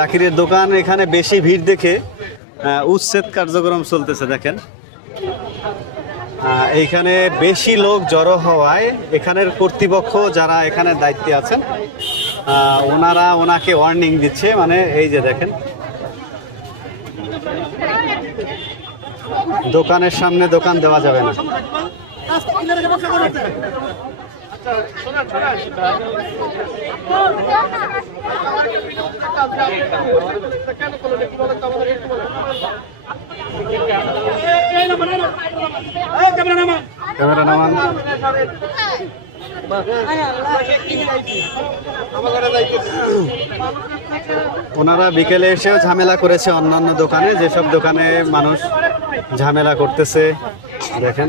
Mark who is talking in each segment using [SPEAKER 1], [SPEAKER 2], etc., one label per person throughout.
[SPEAKER 1] জাকিরের দোকান এখানে বেশি ভিড় দেখে উচ্ছেদ কার্যক্রম চলতেছে, দেখেন। এইখানে বেশি লোক জড়ো হওয়ায় এখানের কর্তৃপক্ষ যারা এখানে দায়িত্বে আছেন ওনারা ওনাকে ওয়ার্নিং দিচ্ছে মানে এই যে দেখেন। দোকানের সামনে দোকান দেওয়া যাবে না। ক্যামেরা ওনারা বিকেলে এসেও ঝামেলা করেছে অন্যান্য দোকানে যেসব দোকানে মানুষ ঝামেলা করতেছে। দেখেন।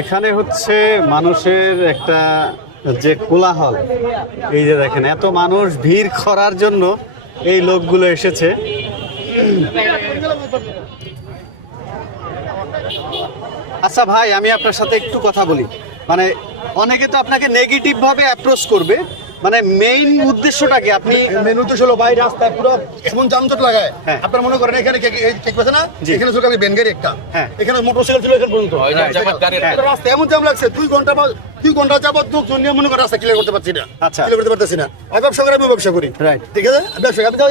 [SPEAKER 1] এখানে হচ্ছে মানুষের একটা যে কোলাহল, এই যে দেখেন, এত মানুষ ভিড় করার জন্য এই লোকগুলো এসেছে। আচ্ছা ভাই, আমি আপনার সাথে একটু কথা বলি। মানে অনেকে তো আপনাকে নেগেটিভ ভাবে অ্যাপ্রোচ করবে মানে মেইন উদ্দেশ্যটা কি আপনি
[SPEAKER 2] মেন উদ্দেশ্য হলো ভাই রাস্তায় পুরো এমন যানজট লাগায়।
[SPEAKER 1] হ্যাঁ।
[SPEAKER 2] আপনার মনে করেন এখানে না? এখানে সকালে ভ্যান গাড়ি একটা।
[SPEAKER 1] হ্যাঁ।
[SPEAKER 2] এখানে মোটরসাইকেল ছিল এখানে পর্যন্ত।
[SPEAKER 1] হ্যাঁ।
[SPEAKER 2] তো রাস্তায়। এমন জ্যাম লাগছে দুই ঘণ্টা বা দুই ঘণ্টা যাবত মনে করেন রাস্তা ক্লিয়ার করতে পারছি না।
[SPEAKER 1] আচ্ছা।
[SPEAKER 2] ক্লিয়ার করতে পারতেছি না। আমি ব্যবসা করে আমি ব্যবসা করি. ঠিক আছে? ব্যবসা আমি তো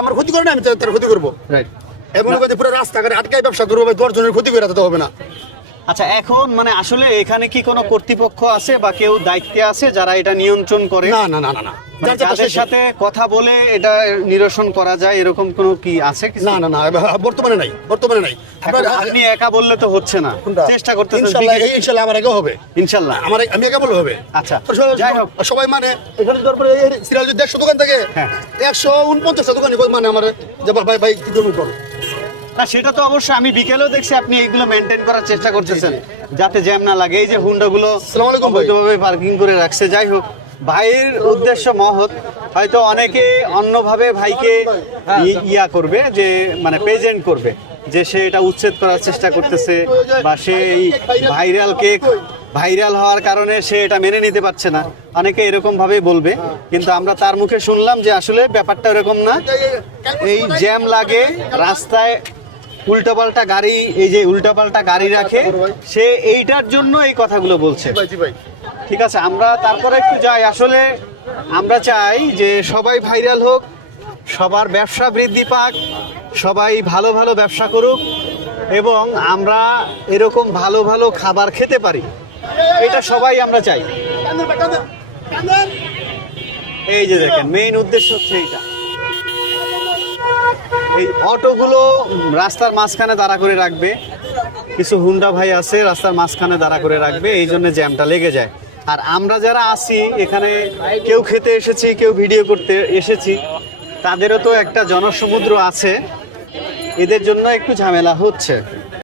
[SPEAKER 2] আমার ক্ষতি করে না আমি তার ক্ষতি করব।
[SPEAKER 1] রাইট
[SPEAKER 2] এমন করে পুরো রাস্তাঘাটে আটকায় ব্যবসা করব দশজনের ক্ষতি করে রাখতে হবে না।
[SPEAKER 1] আচ্ছা এখন মানে আসলে এখানে কি কোনো কর্তৃপক্ষ আছে বা কেউ দায়িত্বে আছে যারা এটা নিয়ন্ত্রণ করে?
[SPEAKER 2] না না না না না।
[SPEAKER 1] মানে
[SPEAKER 2] শেষে-
[SPEAKER 1] সাথে কথা বলে এটা নিরসন করা যায়? এরকম কোনো কি আছে
[SPEAKER 2] না না না বর্তমানে নাই বর্তমানে নাই।
[SPEAKER 1] আপনি একা বললে তো হচ্ছে না। চেষ্টা।
[SPEAKER 2] ইনশাল্লাহ আমার আগে হবে।
[SPEAKER 1] ইনশাল্লাহ।
[SPEAKER 2] আমার আমি একা বলে হবে।
[SPEAKER 1] আচ্ছা,
[SPEAKER 2] সবাই-
[SPEAKER 1] যাই হোক।
[SPEAKER 2] সবাই মানে এখানে তারপরে দোকান থাকে
[SPEAKER 1] হ্যাঁ।
[SPEAKER 2] একশো উনপঞ্চাশটা দোকান মানে আমার যে ভাই ভাই কি করব
[SPEAKER 1] না সেটা তো অবশ্যই আমি বিকেলেও দেখছি আপনি এইগুলো মেনটেন করার চেষ্টা করতেছেন। যাতে জ্যাম না লাগে। এই যে হুন্ডাগুলো অবৈধভাবে পার্কিং করে রাখছে। যাই হোক ভাইয়ের উদ্দেশ্য মহৎ। হয়তো অনেকে অন্যভাবে ভাইকে ই- ইয়া করবে যে মানে প্রেজেন্ট করবে যে সে এটা উচ্ছেদ করার চেষ্টা করতেছে বা সে এই ভাইরাল কেক ভাইরাল হওয়ার কারণে সে এটা মেনে নিতে পারছে না। অনেকে এরকম ভাবেই বলবে কিন্তু আমরা তার মুখে শুনলাম যে আসলে ব্যাপারটা এরকম না। এই জ্যাম লাগে রাস্তায় উল্টাপাল্টা গাড়ি এই যে উল্টাপাল্টা গাড়ি রাখে সে এইটার জন্য এই কথাগুলো বলছে। ঠিক আছে আমরা তারপরে একটু যাই। আসলে আমরা চাই যে সবাই ভাইরাল হোক সবার ব্যবসা বৃদ্ধি পাক সবাই ভালো ভালো ব্যবসা করুক এবং আমরা এরকম ভালো ভালো খাবার খেতে পারি। এটা সবাই আমরা চাই। এই যে দেখেন মেইন উদ্দেশ্য হচ্ছে এইটা। এই অটোগুলো রাস্তার মাঝখানে দাঁড়া করে রাখবে। কিছু হুন্ডা ভাই আছে, রাস্তার মাঝখানে দাঁড়া করে রাখবে, এই জন্য জ্যামটা লেগে যায়। আর আমরা যারা আসি এখানে কেউ খেতে এসেছি, কেউ ভিডিও করতে এসেছি, তাদেরও তো একটা জনসমুদ্র আছে। এদের জন্য একটু ঝামেলা হচ্ছে।